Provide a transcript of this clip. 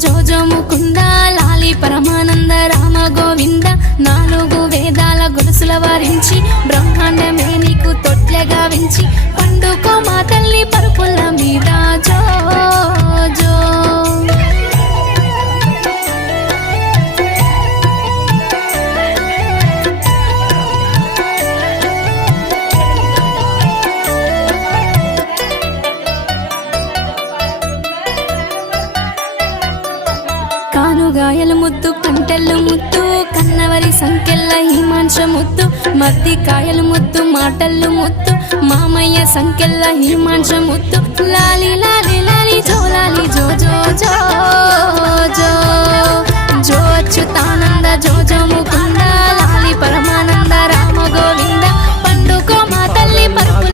జోజో ముకుంద లాలి పరమానంద రామ గోవింద నాలుగు వేదాల గొలుసుల వారించి బ్రహ్మాండమే నీకు తొట్లెగా వించి పండుకో మా తల్లి పరుపుల మీద జో జో కానుగాయలు ముద్దు కంటెళ్ళు ముద్దు కన్నవరి సంకెళ్ళ హిమాంశ ముద్దు మద్ది కాయలు ముద్దు మాటళ్ళు ముద్దు మామయ్య సంకెళ్ళ హిమాంశ ముద్దు లాలి లాలి లాలి జో లాలి జో జో జో జో జో అచ్యుతానంద జో జో ముకుంద లాలి పరమానంద రామ గోవింద